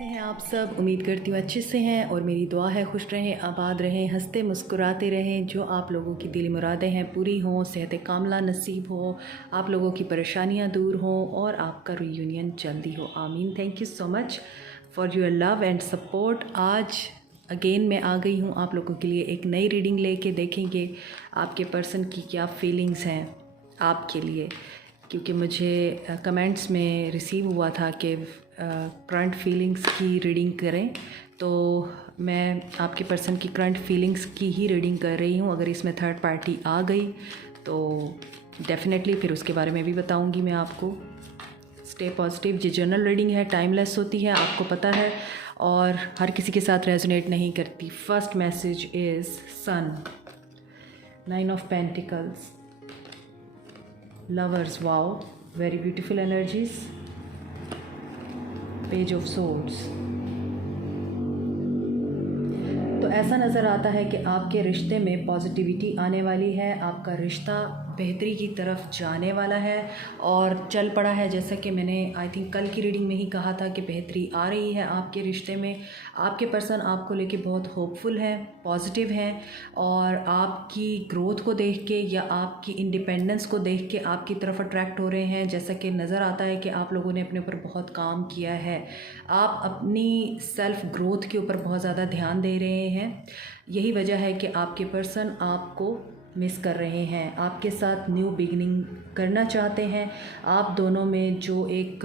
कैसे हैं आप सब। उम्मीद करती हूँ अच्छे से हैं और मेरी दुआ है खुश रहें, आबाद रहें, हंसते मुस्कुराते रहें। जो आप लोगों की दिली मुरादें हैं पूरी हों, सेहत कामला नसीब हो, आप लोगों की परेशानियाँ दूर हों और आपका रीयूनियन जल्दी हो। आमीन। Thank you so much for your love and support. आज अगेन मैं आ गई हूँ आप लोगों के लिए एक नई रीडिंग लेके। देखेंगे आपके पर्सन की क्या फीलिंग्स हैं आपके लिए, क्योंकि मुझे कमेंट्स में रिसीव हुआ था कि करंट फीलिंग्स की रीडिंग करें, तो मैं आपके पर्सन की करंट फीलिंग्स की ही रीडिंग कर रही हूँ। अगर इसमें थर्ड पार्टी आ गई तो डेफिनेटली फिर उसके बारे में भी बताऊँगी मैं आपको। Stay positive. ये जनरल रीडिंग है, टाइमलेस होती है, आपको पता है, और हर किसी के साथ रेजोनेट नहीं करती। First message is sun, 9 of pentacles, lovers, wow, very beautiful energies, page of swords. तो ऐसा नज़र आता है कि आपके रिश्ते में पॉजिटिविटी आने वाली है, आपका रिश्ता बेहतरी की तरफ जाने वाला है और चल पड़ा है। जैसा कि मैंने आई थिंक कल की रीडिंग में ही कहा था कि बेहतरी आ रही है आपके रिश्ते में। आपके पर्सन आपको लेके बहुत होपफुल है, पॉजिटिव हैं, और आपकी ग्रोथ को देख के या आपकी इंडिपेंडेंस को देख के आपकी तरफ अट्रैक्ट हो रहे हैं। जैसा कि नज़र आता है कि आप लोगों ने अपने ऊपर बहुत काम किया है, आप अपनी सेल्फ ग्रोथ के ऊपर बहुत ज़्यादा ध्यान दे रहे हैं। यही वजह है कि आपके पर्सन आपको मिस कर रहे हैं, आपके साथ न्यू बिगिनिंग करना चाहते हैं। आप दोनों में जो एक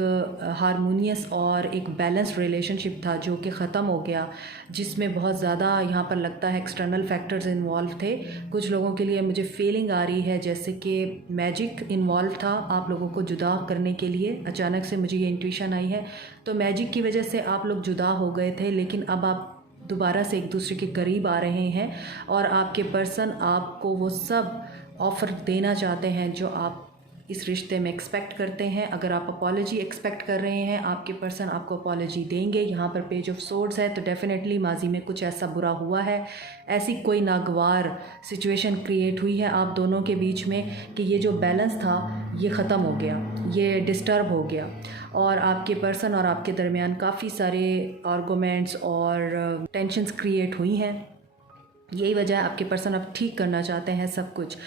हारमोनियस और एक बैलेंस्ड रिलेशनशिप था जो कि ख़त्म हो गया, जिसमें बहुत ज़्यादा यहाँ पर लगता है एक्सटर्नल फैक्टर्स इन्वॉल्व थे। कुछ लोगों के लिए मुझे फीलिंग आ रही है जैसे कि मैजिक इन्वॉल्व था आप लोगों को जुदा करने के लिए। अचानक से मुझे ये इंट्यूशन आई है, तो मैजिक की वजह से आप लोग जुदा हो गए थे, लेकिन अब आप दोबारा से एक दूसरे के करीब आ रहे हैं और आपके पर्सन आपको वो सब ऑफ़र देना चाहते हैं जो आप इस रिश्ते में एक्सपेक्ट करते हैं। अगर आप अपॉलॉजी एक्सपेक्ट कर रहे हैं, आपके पर्सन आपको अपॉलॉजी देंगे। यहाँ पर पेज ऑफ सोर्ड्स है, तो डेफिनेटली माजी में कुछ ऐसा बुरा हुआ है, ऐसी कोई नागवार सिचुएशन क्रिएट हुई है आप दोनों के बीच में कि ये जो बैलेंस था ये ख़त्म हो गया, ये डिस्टर्ब हो गया, और आपके पर्सन और आपके दरमियान काफ़ी सारे आर्गूमेंट्स और टेंशन्स क्रिएट हुई हैं। यही वजह है आपके पर्सन अब ठीक करना चाहते हैं सब कुछ।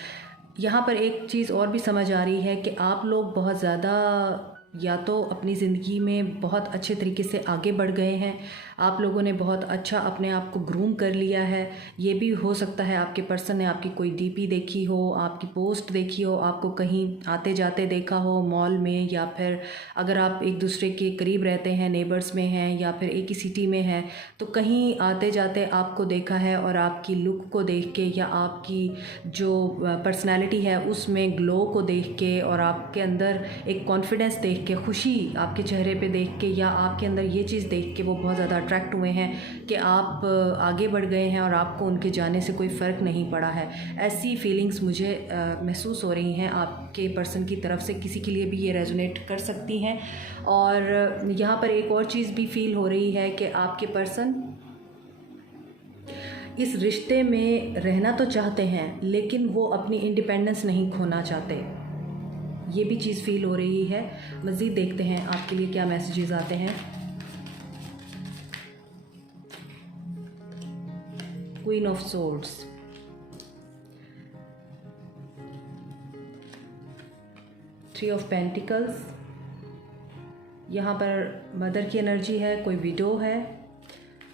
यहाँ पर एक चीज़ और भी समझ आ रही है कि आप लोग बहुत ज़्यादा या तो अपनी ज़िंदगी में बहुत अच्छे तरीके से आगे बढ़ गए हैं, आप लोगों ने बहुत अच्छा अपने आप को ग्रूम कर लिया है। ये भी हो सकता है आपके पर्सन ने आपकी कोई डीपी देखी हो, आपकी पोस्ट देखी हो, आपको कहीं आते जाते देखा हो मॉल में, या फिर अगर आप एक दूसरे के करीब रहते हैं, नेबर्स में हैं या फिर एक ही सिटी में हैं, तो कहीं आते जाते आपको देखा है और आपकी लुक को देख के या आपकी जो पर्सनैलिटी है उसमें ग्लो को देख के और आपके अंदर एक कॉन्फिडेंस देख के, खुशी आपके चेहरे पे देख के, या आपके अंदर ये चीज़ देख के वो बहुत ज़्यादा अट्रैक्ट हुए हैं कि आप आगे बढ़ गए हैं और आपको उनके जाने से कोई फ़र्क नहीं पड़ा है। ऐसी फीलिंग्स मुझे महसूस हो रही हैं आपके पर्सन की तरफ से। किसी के लिए भी ये रेजोनेट कर सकती हैं। और यहाँ पर एक और चीज़ भी फील हो रही है कि आपके पर्सन इस रिश्ते में रहना तो चाहते हैं लेकिन वो अपनी इंडिपेंडेंस नहीं खोना चाहते, ये भी चीज़ फील हो रही है। मज़ीद देखते हैं आपके लिए क्या मैसेजेस आते हैं। Queen of swords, three of pentacles, यहाँ पर मदर की एनर्जी है, कोई विडो है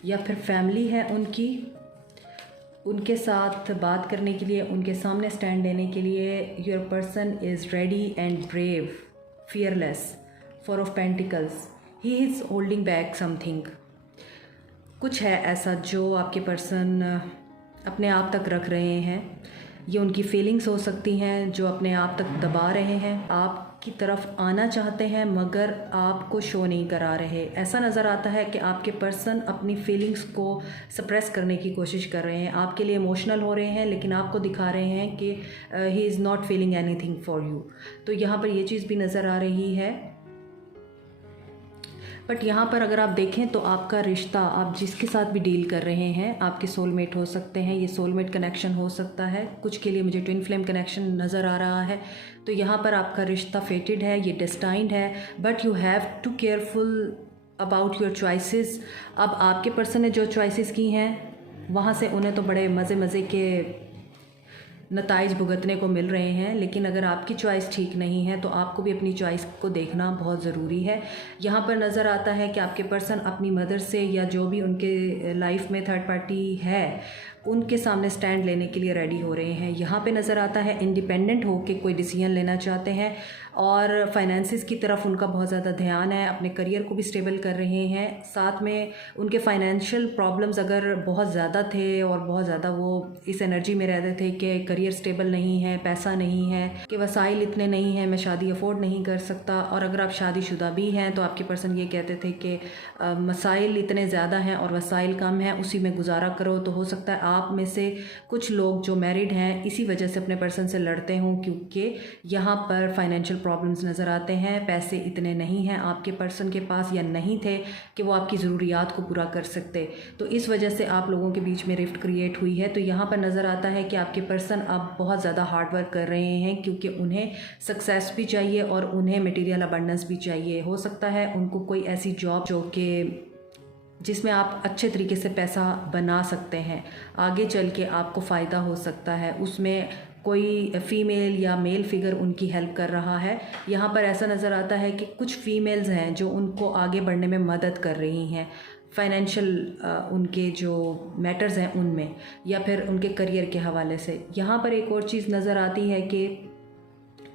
या फिर फैमिली है उनकी, उनके साथ बात करने के लिए, उनके सामने स्टैंड लेने के लिए your person is ready and brave, fearless. Four of pentacles, he is holding back something. कुछ है ऐसा जो आपके पर्सन अपने आप तक रख रहे हैं। ये उनकी फीलिंग्स हो सकती हैं जो अपने आप तक दबा रहे हैं, आपकी तरफ आना चाहते हैं मगर आपको शो नहीं करा रहे। ऐसा नज़र आता है कि आपके पर्सन अपनी फीलिंग्स को सप्रेस करने की कोशिश कर रहे हैं, आपके लिए इमोशनल हो रहे हैं लेकिन आपको दिखा रहे हैं कि he is not feeling anything for you. तो यहाँ पर ये चीज़ भी नज़र आ रही है। बट यहाँ पर अगर आप देखें तो आपका रिश्ता, आप जिसके साथ भी डील कर रहे हैं, आपके सोलमेट हो सकते हैं, ये सोलमेट कनेक्शन हो सकता है। कुछ के लिए मुझे ट्विन फ्लेम कनेक्शन नज़र आ रहा है। तो यहाँ पर आपका रिश्ता फेटेड है, ये डेस्टाइंड है, but you have to careful about your choices. अब आपके पर्सन ने जो चॉइसेस की हैं वहाँ से उन्हें तो बड़े मज़े मज़े के नताइज भुगतने को मिल रहे हैं, लेकिन अगर आपकी चॉइस ठीक नहीं है तो आपको भी अपनी चॉइस को देखना बहुत ज़रूरी है। यहाँ पर नज़र आता है कि आपके पर्सन अपनी मदर से या जो भी उनके लाइफ में थर्ड पार्टी है उनके सामने स्टैंड लेने के लिए रेडी हो रहे हैं। यहाँ पे नज़र आता है इंडिपेंडेंट हो के कोई डिसीजन लेना चाहते हैं और फाइनेंसिस की तरफ उनका बहुत ज़्यादा ध्यान है, अपने करियर को भी स्टेबल कर रहे हैं। साथ में उनके फाइनेंशियल प्रॉब्लम्स अगर बहुत ज़्यादा थे और बहुत ज़्यादा वो इस एनर्जी में रहते थे कि करियर स्टेबल नहीं है, पैसा नहीं है, कि वसाइल इतने नहीं हैं, मैं शादी अफोर्ड नहीं कर सकता, और अगर आप शादीशुदा भी हैं तो आपके पर्सन ये कहते थे कि मसाइल इतने ज़्यादा हैं और वसाइल कम हैं, उसी में गुजारा करो। तो हो सकता है आप में से कुछ लोग जो मैरिड हैं इसी वजह से अपने पर्सन से लड़ते हों, क्योंकि यहाँ पर फाइनेंशियल प्रॉब्लम्स नज़र आते हैं। पैसे इतने नहीं हैं आपके पर्सन के पास या नहीं थे कि वो आपकी ज़रूरियात को पूरा कर सकते, तो इस वजह से आप लोगों के बीच में रिफ्ट क्रिएट हुई है। तो यहाँ पर नज़र आता है कि आपके पर्सन अब बहुत ज़्यादा हार्ड वर्क कर रहे हैं, क्योंकि उन्हें सक्सेस भी चाहिए और उन्हें मटेरियल अबंडेंस भी चाहिए। हो सकता है उनको कोई ऐसी जॉब जो कि जिसमें आप अच्छे तरीके से पैसा बना सकते हैं, आगे चल के आपको फ़ायदा हो सकता है, उसमें कोई फ़ीमेल या मेल फिगर उनकी हेल्प कर रहा है। यहाँ पर ऐसा नज़र आता है कि कुछ फ़ीमेल्स हैं जो उनको आगे बढ़ने में मदद कर रही हैं, फाइनेंशियल उनके जो मैटर्स हैं उनमें, या फिर उनके करियर के हवाले से। यहाँ पर एक और चीज़ नज़र आती है कि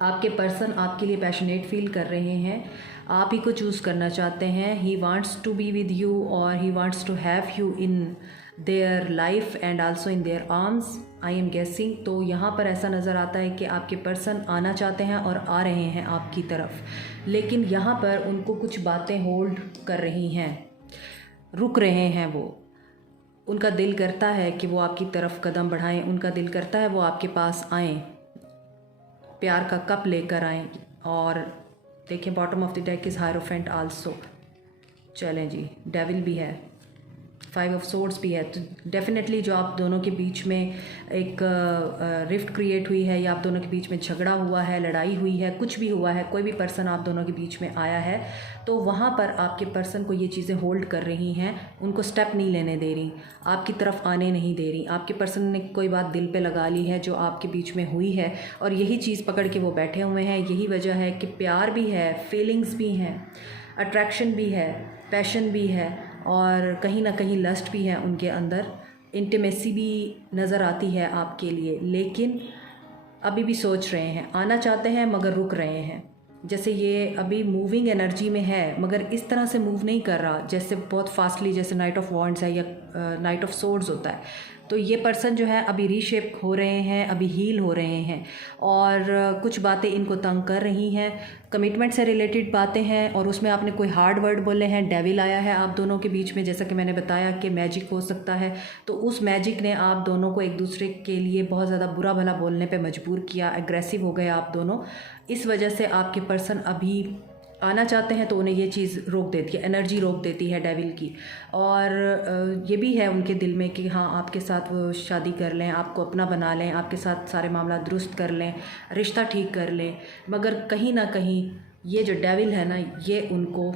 आपके पर्सन आपके लिए पैशनेट फील कर रहे हैं, आप ही को चूज़ करना चाहते हैं। He wants to be with you और he wants to have you in their life and also in their arms, I am guessing. तो यहाँ पर ऐसा नज़र आता है कि आपके पर्सन आना चाहते हैं और आ रहे हैं आपकी तरफ, लेकिन यहाँ पर उनको कुछ बातें होल्ड कर रही हैं, रुक रहे हैं। वो उनका दिल करता है कि वो आपकी तरफ कदम बढ़ाएं, उनका दिल करता है वो आपके पास आएँ, प्यार का कप लेकर आएँ। और देखिए bottom of the deck is hierophant also. चलें जी, डेविल भी है, 5 ऑफ सोर्ड्स भी है। तो डेफिनेटली जो आप दोनों के बीच में एक रिफ्ट क्रिएट हुई है, या आप दोनों के बीच में झगड़ा हुआ है, लड़ाई हुई है, कुछ भी हुआ है, कोई भी पर्सन आप दोनों के बीच में आया है, तो वहाँ पर आपके पर्सन को ये चीज़ें होल्ड कर रही हैं, उनको स्टेप नहीं लेने दे रही, आपकी तरफ आने नहीं दे रही। आपके पर्सन ने कोई बात दिल पे लगा ली है जो आपके बीच में हुई है, और यही चीज़ पकड़ के वो बैठे हुए हैं। यही वजह है कि प्यार भी है, फीलिंग्स भी हैं, अट्रैक्शन भी है, पैशन भी है, और कहीं ना कहीं लस्ट भी है उनके अंदर, इंटीमेसी भी नज़र आती है आपके लिए, लेकिन अभी भी सोच रहे हैं, आना चाहते हैं मगर रुक रहे हैं। जैसे ये अभी मूविंग एनर्जी में है, मगर इस तरह से मूव नहीं कर रहा जैसे बहुत फास्टली, जैसे नाइट ऑफ वॉन्ड्स है या नाइट ऑफ सोर्ड्स होता है। तो ये पर्सन जो है अभी रीशेप हो रहे हैं, अभी हील हो रहे हैं, और कुछ बातें इनको तंग कर रही हैं, कमिटमेंट से रिलेटेड बातें हैं, और उसमें आपने कोई हार्ड वर्ड बोले हैं, डेविल आया है आप दोनों के बीच में, जैसा कि मैंने बताया कि मैजिक हो सकता है। तो उस मैजिक ने आप दोनों को एक दूसरे के लिए बहुत ज़्यादा बुरा भला बोलने पे मजबूर किया, एग्रेसिव हो गए आप दोनों। इस वजह से आपके पर्सन अभी आना चाहते हैं तो उन्हें ये चीज़ रोक देती है, एनर्जी रोक देती है डेविल की। और ये भी है उनके दिल में कि हाँ आपके साथ वो शादी कर लें, आपको अपना बना लें, आपके साथ सारे मामला दुरुस्त कर लें, रिश्ता ठीक कर लें, मगर कहीं ना कहीं ये जो डेविल है ना, ये उनको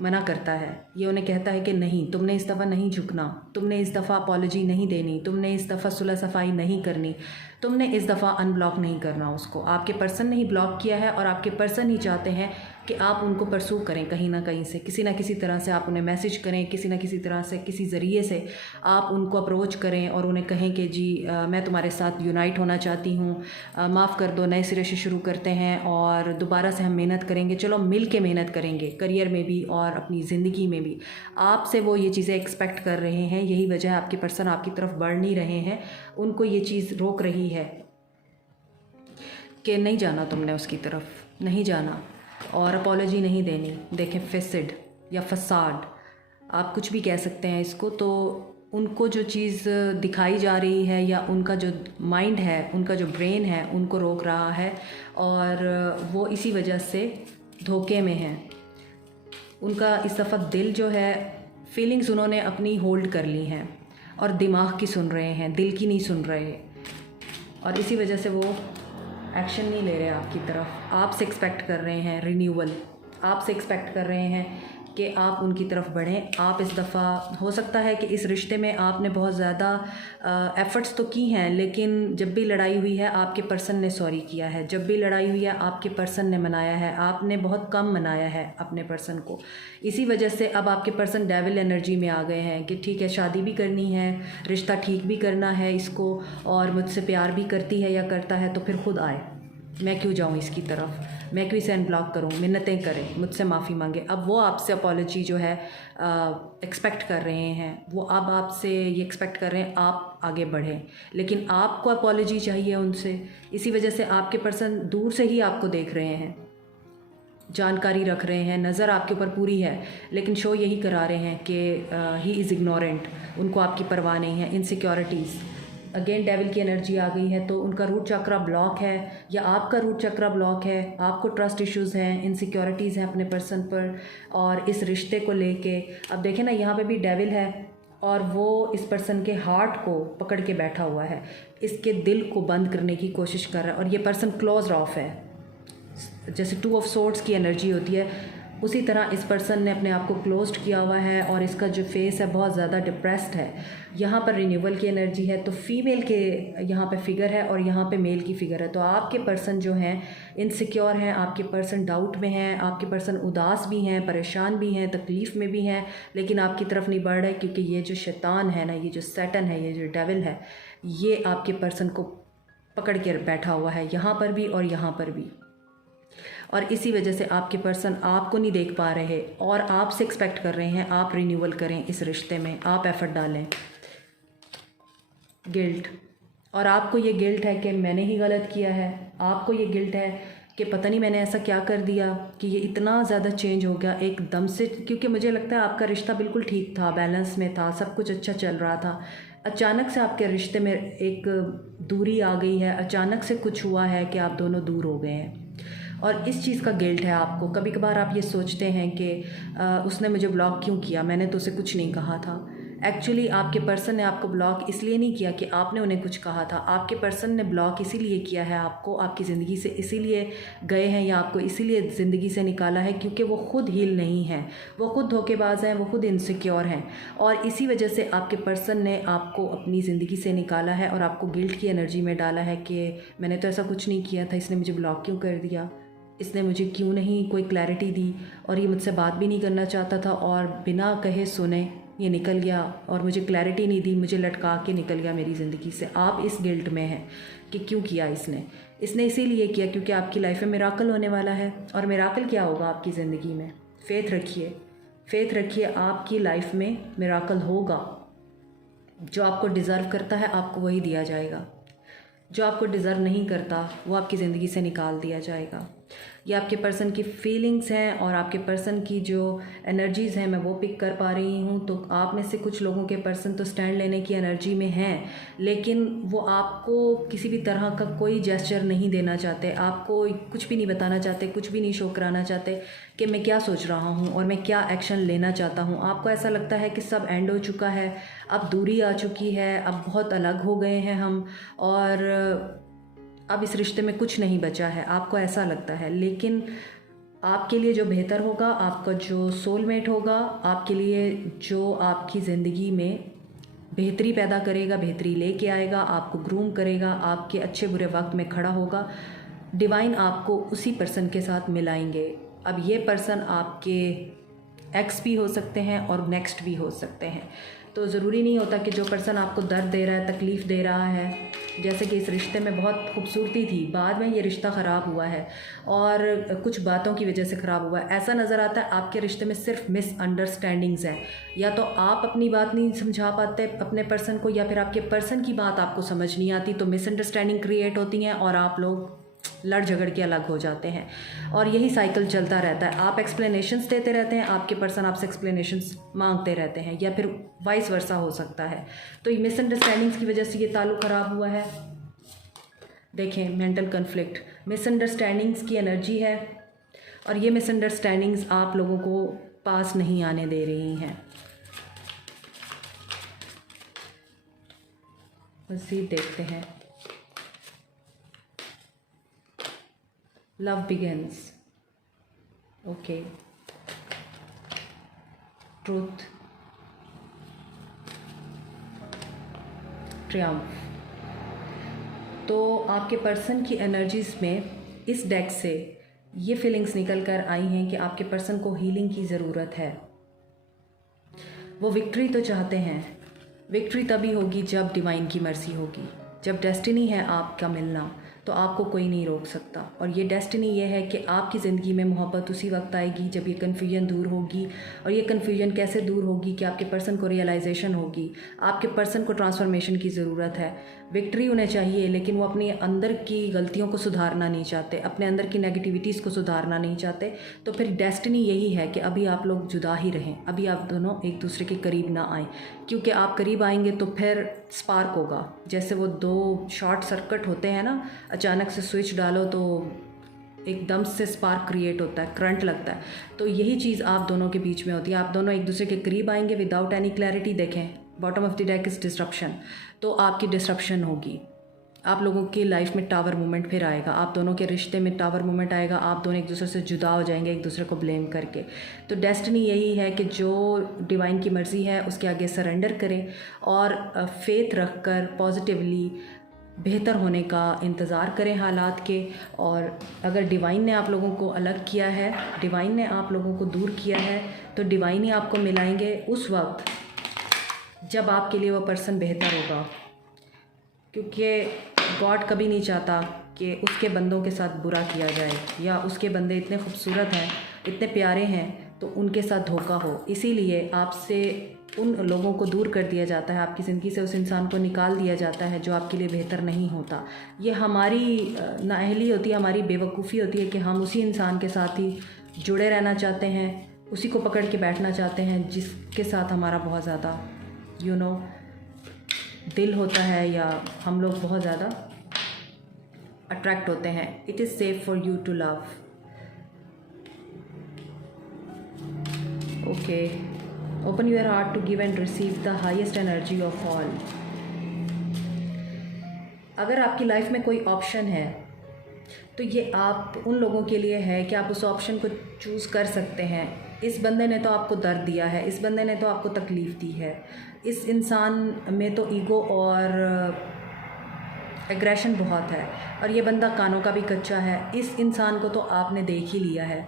मना करता है। ये उन्हें कहता है कि नहीं, तुमने इस दफ़ा नहीं झुकना, तुमने इस दफ़ा अपॉलॉजी नहीं देनी, तुमने इस दफ़ा सुलह सफाई नहीं करनी, तुमने इस दफ़ा अनब्लॉक नहीं करना उसको। आपके पर्सन ने ही ब्लॉक किया है और आपके पर्सन ही चाहते हैं कि आप उनको परसू करें, कहीं ना कहीं से, किसी ना किसी तरह से आप उन्हें मैसेज करें, किसी ना किसी तरह से, किसी ज़रिए से आप उनको अप्रोच करें और उन्हें कहें कि जी मैं तुम्हारे साथ यूनाइट होना चाहती हूँ, माफ़ कर दो, नए सिरे से शुरू करते हैं और दोबारा से हम मेहनत करेंगे, चलो मिल के मेहनत करेंगे, करियर में भी और अपनी ज़िंदगी में भी। आपसे वो ये चीज़ें एक्सपेक्ट कर रहे हैं, यही वजह है आपके पर्सन आपकी तरफ बढ़ नहीं रहे हैं, उनको ये चीज़ रोक रही है कि नहीं जाना तुमने उसकी तरफ, नहीं जाना, और अपॉलॉजी नहीं देनी। देखें फेसिड या फसाड, आप कुछ भी कह सकते हैं इसको। तो उनको जो चीज़ दिखाई जा रही है, या उनका जो माइंड है, उनका जो ब्रेन है, उनको रोक रहा है, और वो इसी वजह से धोखे में हैं। उनका इस दफ़ा दिल जो है, फीलिंग्स उन्होंने अपनी होल्ड कर ली हैं और दिमाग की सुन रहे हैं, दिल की नहीं सुन रहे, और इसी वजह से वो एक्शन नहीं ले रहे आपकी तरफ। आपसे एक्सपेक्ट कर रहे हैं रिन्यूअल, आपसे एक्सपेक्ट कर रहे हैं कि आप उनकी तरफ बढ़ें। आप इस दफ़ा हो सकता है कि इस रिश्ते में आपने बहुत ज़्यादा एफ़र्ट्स तो की हैं, लेकिन जब भी लड़ाई हुई है आपके पर्सन ने सॉरी किया है, जब भी लड़ाई हुई है आपके पर्सन ने मनाया है, आपने बहुत कम मनाया है अपने पर्सन को। इसी वजह से अब आपके पर्सन डेविल एनर्जी में आ गए हैं कि ठीक है, शादी भी करनी है, रिश्ता ठीक भी करना है इसको, और मुझसे प्यार भी करती है या करता है तो फिर खुद आए, मैं क्यों जाऊँ इसकी तरफ, मैं क्यों इसे अनब्लॉक करूँ, मिन्नतें करें, मुझसे माफ़ी मांगे। अब वो आपसे अपॉलॉजी जो है एक्सपेक्ट कर रहे हैं, वो अब आपसे ये एक्सपेक्ट कर रहे हैं आप आगे बढ़ें, लेकिन आपको अपॉलॉजी चाहिए उनसे। इसी वजह से आपके पर्सन दूर से ही आपको देख रहे हैं, जानकारी रख रहे हैं, नज़र आपके ऊपर पूरी है, लेकिन शो यही करा रहे हैं कि ही इज़ इग्नोरेंट, उनको आपकी परवाह नहीं है। इनसिक्योरिटीज़, अगेन डेविल की एनर्जी आ गई है, तो उनका रूट चक्रा ब्लॉक है या आपका रूट चक्रा ब्लॉक है, आपको ट्रस्ट इश्यूज़ हैं, इनसिक्योरिटीज़ हैं अपने पर्सन पर और इस रिश्ते को लेके। अब देखें ना, यहाँ पे भी डेविल है और वो इस पर्सन के हार्ट को पकड़ के बैठा हुआ है, इसके दिल को बंद करने की कोशिश कर रहा है, और ये पर्सन क्लोज ऑफ है। जैसे 2 ऑफ सोर्ड्स की एनर्जी होती है, उसी तरह इस पर्सन ने अपने आप को क्लोज्ड किया हुआ है और इसका जो फेस है बहुत ज़्यादा डिप्रेस्ड है। यहाँ पर रिन्यूअल की एनर्जी है, तो फीमेल के यहाँ पे फिगर है और यहाँ पे मेल की फिगर है। तो आपके पर्सन जो हैं इनसिक्योर हैं, आपके पर्सन डाउट में हैं, आपके पर्सन उदास भी हैं, परेशान भी हैं, तकलीफ़ में भी हैं, लेकिन आपकी तरफ नहीं बढ़ रहे, क्योंकि ये जो शैतान है ना, ये जो सैटन है, ये जो डेविल है, ये आपके पर्सन को पकड़ के बैठा हुआ है, यहाँ पर भी और यहाँ पर भी। और इसी वजह से आपके पर्सन आपको नहीं देख पा रहे और आपसे एक्सपेक्ट कर रहे हैं आप रिन्यूअल करें इस रिश्ते में, आप एफर्ट डालें। गिल्ट, और आपको ये गिल्ट है कि मैंने ही गलत किया है, आपको ये गिल्ट है कि पता नहीं मैंने ऐसा क्या कर दिया कि ये इतना ज़्यादा चेंज हो गया एकदम से। क्योंकि मुझे लगता है आपका रिश्ता बिल्कुल ठीक था, बैलेंस में था, सब कुछ अच्छा चल रहा था, अचानक से आपके रिश्ते में एक दूरी आ गई है, अचानक से कुछ हुआ है कि आप दोनों दूर हो गए हैं और इस चीज़ का गिल्ट है आपको। कभी कभार आप ये सोचते हैं कि उसने मुझे ब्लॉक क्यों किया, मैंने तो उसे कुछ नहीं कहा था। एक्चुअली आपके पर्सन ने आपको ब्लॉक इसलिए नहीं किया कि आपने उन्हें कुछ कहा था, आपके पर्सन ने ब्लॉक इसीलिए किया है आपको, आपकी ज़िंदगी से इसीलिए गए हैं या आपको इसीलिए ज़िंदगी से निकाला है क्योंकि वो खुद हील नहीं है, वो खुद धोखेबाज हैं, वो खुद इनसिक्योर हैं, और इसी वजह से आपके पर्सन ने आपको अपनी ज़िंदगी से निकाला है और आपको गिल्ट की एनर्जी में डाला है कि मैंने तो ऐसा कुछ नहीं किया था, इसने मुझे ब्लॉक क्यों कर दिया, इसने मुझे क्यों नहीं कोई क्लैरिटी दी, और ये मुझसे बात भी नहीं करना चाहता था और बिना कहे सुने ये निकल गया और मुझे क्लैरिटी नहीं दी, मुझे लटका के निकल गया मेरी ज़िंदगी से। आप इस गिल्ट में हैं कि क्यों किया इसने इसीलिए किया क्योंकि आपकी लाइफ में मिराकल होने वाला है। और मिराकल क्या होगा आपकी ज़िंदगी में? फेथ रखिए, आपकी लाइफ में मिराकल होगा। जो आपको डिज़र्व करता है आपको वही दिया जाएगा, जो आपको डिज़र्व नहीं करता वो आपकी ज़िंदगी से निकाल दिया जाएगा। ये आपके पर्सन की फीलिंग्स हैं और आपके पर्सन की जो एनर्जीज़ हैं मैं वो पिक कर पा रही हूँ। तो आप में से कुछ लोगों के पर्सन तो स्टैंड लेने की एनर्जी में हैं, लेकिन वो आपको किसी भी तरह का कोई जेस्चर नहीं देना चाहते, आपको कुछ भी नहीं बताना चाहते, कुछ भी नहीं शो कराना चाहते कि मैं क्या सोच रहा हूँ और मैं क्या एक्शन लेना चाहता हूँ। आपको ऐसा लगता है कि सब एंड हो चुका है, अब दूरी आ चुकी है, अब बहुत अलग हो गए हैं हम और अब इस रिश्ते में कुछ नहीं बचा है, आपको ऐसा लगता है। लेकिन आपके लिए जो बेहतर होगा, आपका जो सोलमेट होगा, आपके लिए जो आपकी ज़िंदगी में बेहतरी पैदा करेगा, बेहतरी लेके आएगा, आपको ग्रूम करेगा, आपके अच्छे बुरे वक्त में खड़ा होगा, डिवाइन आपको उसी पर्सन के साथ मिलाएंगे। अब ये पर्सन आपके एक्स भी हो सकते हैं और नेक्स्ट भी हो सकते हैं। तो ज़रूरी नहीं होता कि जो पर्सन आपको दर्द दे रहा है, तकलीफ़ दे रहा है, जैसे कि इस रिश्ते में बहुत खूबसूरती थी, बाद में ये रिश्ता ख़राब हुआ है और कुछ बातों की वजह से ख़राब हुआ है। ऐसा नज़र आता है आपके रिश्ते में सिर्फ मिसअंडरस्टैंडिंग्स हैं, या तो आप अपनी बात नहीं समझा पाते अपने पर्सन को, या फिर आपके पर्सन की बात आपको समझ नहीं आती, तो मिसअंडरस्टैंडिंग क्रिएट होती हैं और आप लोग लड़ झगड़ के अलग हो जाते हैं और यही साइकिल चलता रहता है। आप एक्सप्लेनेशंस देते रहते हैं, आपके पर्सन आपसे एक्सप्लेनेशंस मांगते रहते हैं, या फिर वाइस वर्सा हो सकता है। तो ये मिसअंडरस्टैंडिंग्स की वजह से ये ताल्लुक़ ख़राब हुआ है। देखें, मेंटल कन्फ्लिक्ट, मिसअंडरस्टैंडिंग्स की एनर्जी है और ये मिसअंडरस्टैंडिंग्स आप लोगों को पास नहीं आने दे रही हैं। मज़ीद देखते हैं। Love begins, okay. Truth, Triumph. तो आपके पर्सन की एनर्जीज़ में इस डेक से ये फीलिंग्स निकल कर आई हैं कि आपके पर्सन को हीलिंग की ज़रूरत है। वो विक्ट्री तो चाहते हैं, विक्ट्री तभी होगी जब डिवाइन की मर्ज़ी होगी, जब डेस्टिनी है आपका मिलना, तो आपको कोई नहीं रोक सकता। और ये डेस्टिनी ये है कि आपकी ज़िंदगी में मोहब्बत उसी वक्त आएगी जब ये कन्फ्यूजन दूर होगी। और ये कन्फ्यूजन कैसे दूर होगी कि आपके पर्सन को रियलाइजेशन होगी, आपके पर्सन को ट्रांसफॉर्मेशन की ज़रूरत है। विक्ट्री उन्हें चाहिए, लेकिन वो अपने अंदर की गलतियों को सुधारना नहीं चाहते, अपने अंदर की नेगेटिविटीज़ को सुधारना नहीं चाहते। तो फिर डेस्टिनी यही है कि अभी आप लोग जुदा ही रहें, अभी आप दोनों एक दूसरे के करीब ना आएँ, क्योंकि आप करीब आएंगे तो फिर स्पार्क होगा। जैसे वो दो शॉर्ट सर्किट होते हैं ना, अचानक से स्विच डालो तो एकदम से स्पार्क क्रिएट होता है, करंट लगता है। तो यही चीज़ आप दोनों के बीच में होती है। आप दोनों एक दूसरे के करीब आएंगे विदाउट एनी क्लैरिटी। देखें, bottom of the deck is disruption, तो आपकी डिस्ट्रप्शन होगी। आप लोगों की लाइफ में टावर मूवमेंट फिर आएगा, आप दोनों के रिश्ते में टावर मूवमेंट आएगा, आप दोनों एक दूसरे से जुदा हो जाएंगे, एक दूसरे को ब्लेम करके। तो डेस्टिनी यही है कि जो डिवाइन की मर्ज़ी है उसके आगे सरेंडर करें और फेथ रख कर पॉजिटिवली बेहतर होने का इंतज़ार करें हालात के। और अगर डिवाइन ने आप लोगों को अलग किया है, डिवाइन ने आप लोगों को दूर किया है, तो डिवाइन ही आपको मिलाएंगे उस वक्त जब आपके लिए वो पर्सन बेहतर होगा। क्योंकि गॉड कभी नहीं चाहता कि उसके बंदों के साथ बुरा किया जाए, या उसके बंदे इतने खूबसूरत हैं, इतने प्यारे हैं, तो उनके साथ धोखा हो। इसीलिए आपसे उन लोगों को दूर कर दिया जाता है, आपकी ज़िंदगी से उस इंसान को निकाल दिया जाता है जो आपके लिए बेहतर नहीं होता। ये हमारी नाअहली होती है, हमारी बेवकूफ़ी होती है कि हम उसी इंसान के साथ ही जुड़े रहना चाहते हैं, उसी को पकड़ के बैठना चाहते हैं जिसके साथ हमारा बहुत ज़्यादा दिल होता है, या हम लोग बहुत ज़्यादा अट्रैक्ट होते हैं। It is safe for you to love. Okay, open your heart to give and receive the highest energy of all. अगर आपकी लाइफ में कोई ऑप्शन है तो ये आप उन लोगों के लिए है कि आप उस ऑप्शन को चूज़ कर सकते हैं। इस बंदे ने तो आपको दर्द दिया है, इस बंदे ने तो आपको तकलीफ़ दी है, इस इंसान में तो ईगो और एग्रेशन बहुत है, और ये बंदा कानों का भी कच्चा है। इस इंसान को तो आपने देख ही लिया है।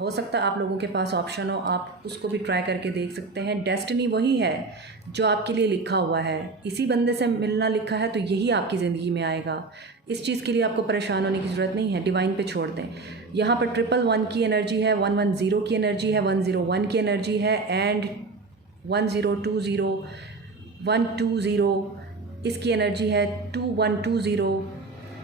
हो सकता है आप लोगों के पास ऑप्शन हो, आप उसको भी ट्राई करके देख सकते हैं। डेस्टिनी वही है जो आपके लिए लिखा हुआ है। इसी बंदे से मिलना लिखा है तो यही आपकी ज़िंदगी में आएगा। इस चीज़ के लिए आपको परेशान होने की ज़रूरत नहीं है, डिवाइन पे छोड़ दें। यहाँ पर 111 की एनर्जी है, 110 की एनर्जी है, 101 की एनर्जी है, एंड 1020 120 इसकी एनर्जी है, 2120।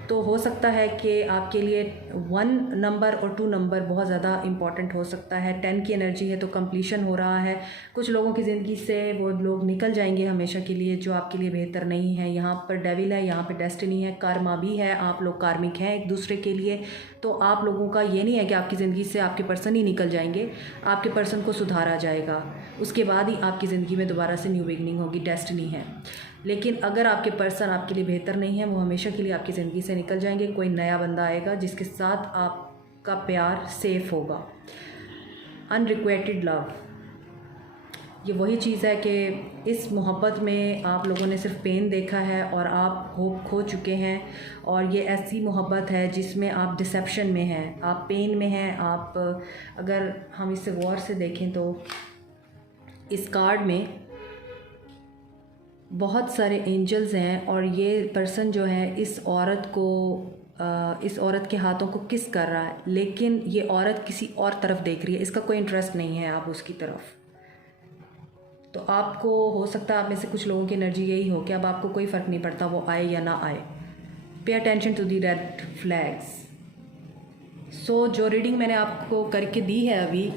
तो हो सकता है कि आपके लिए 1 नंबर और 2 नंबर बहुत ज़्यादा इम्पॉर्टेंट हो सकता है। 10 की एनर्जी है तो कंप्लीशन हो रहा है। कुछ लोगों की ज़िंदगी से वो लोग निकल जाएंगे हमेशा के लिए जो आपके लिए बेहतर नहीं है। यहाँ पर डेविल है, यहाँ पर डेस्टिनी है, कर्मा भी है, आप लोग कार्मिक हैं एक दूसरे के लिए। तो आप लोगों का ये नहीं है कि आपकी ज़िंदगी से आपके पर्सन ही निकल जाएंगे, आपके पर्सन को सुधारा जाएगा, उसके बाद ही आपकी ज़िंदगी में दोबारा से न्यू बिगनिंग होगी। डेस्टिनी है। लेकिन अगर आपके पर्सन आपके लिए बेहतर नहीं है, वो हमेशा के लिए आपकी ज़िंदगी से निकल जाएंगे। कोई नया बंदा आएगा जिसके साथ आपका प्यार सेफ होगा। अनरिक्वेटेड लव, ये वही चीज़ है कि इस मोहब्बत में आप लोगों ने सिर्फ पेन देखा है और आप होप खो चुके हैं। और ये ऐसी मोहब्बत है जिसमें आप डिसेप्शन में हैं, आप पेन में हैं। आप अगर हम इसे गौर से देखें तो इस कार्ड में बहुत सारे एंजल्स हैं, और ये पर्सन जो है इस औरत के हाथों को किस कर रहा है, लेकिन ये औरत किसी और तरफ देख रही है, इसका कोई इंटरेस्ट नहीं है आप उसकी तरफ। तो आपको हो सकता है आप में से कुछ लोगों की एनर्जी यही हो कि अब आपको कोई फ़र्क नहीं पड़ता वो आए या ना आए। Pay attention to the red flags. So जो रीडिंग मैंने आपको करके दी है अभी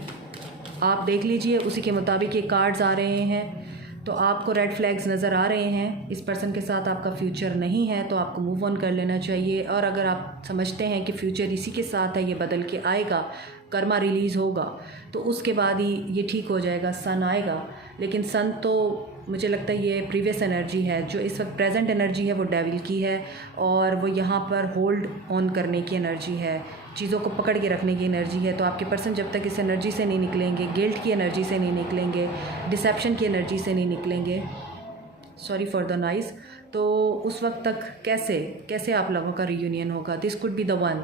आप देख लीजिए, उसी के मुताबिक ये कार्ड्स आ रहे हैं। तो आपको रेड फ्लैग्स नज़र आ रहे हैं, इस पर्सन के साथ आपका फ्यूचर नहीं है तो आपको मूव ऑन कर लेना चाहिए। और अगर आप समझते हैं कि फ्यूचर इसी के साथ है, ये बदल के आएगा, कर्मा रिलीज़ होगा, तो उसके बाद ही ये ठीक हो जाएगा, सन आएगा। लेकिन सन तो मुझे लगता है ये प्रीवियस एनर्जी है, जो इस वक्त प्रेजेंट एनर्जी है वो डेविल की है, और वो यहाँ पर होल्ड ऑन करने की एनर्जी है चीज़ों को पकड़ के रखने की एनर्जी है, तो आपके पर्सन जब तक इस एनर्जी से नहीं निकलेंगे, गिल्ट की एनर्जी से नहीं निकलेंगे, डिसेप्शन की एनर्जी से नहीं निकलेंगे, सॉरी फॉर द नॉइज़, तो उस वक्त तक कैसे आप लोगों का रियूनियन होगा? This could be the one.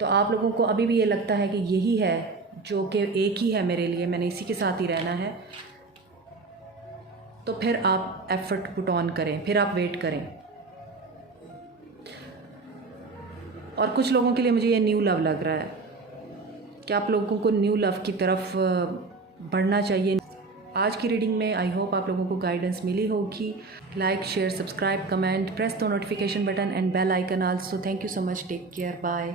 तो आप लोगों को अभी भी ये लगता है कि यही है जो कि एक ही है मेरे लिए, मैंने इसी के साथ ही रहना है, तो फिर आप एफर्ट पुट ऑन करें, फिर आप वेट करें। और कुछ लोगों के लिए मुझे ये न्यू लव लग रहा है कि आप लोगों को न्यू लव की तरफ बढ़ना चाहिए। आज की रीडिंग में आई होप आप लोगों को गाइडेंस मिली होगी। Like, share, subscribe, comment, press the notification button and bell icon also. Thank you so much, take care, bye.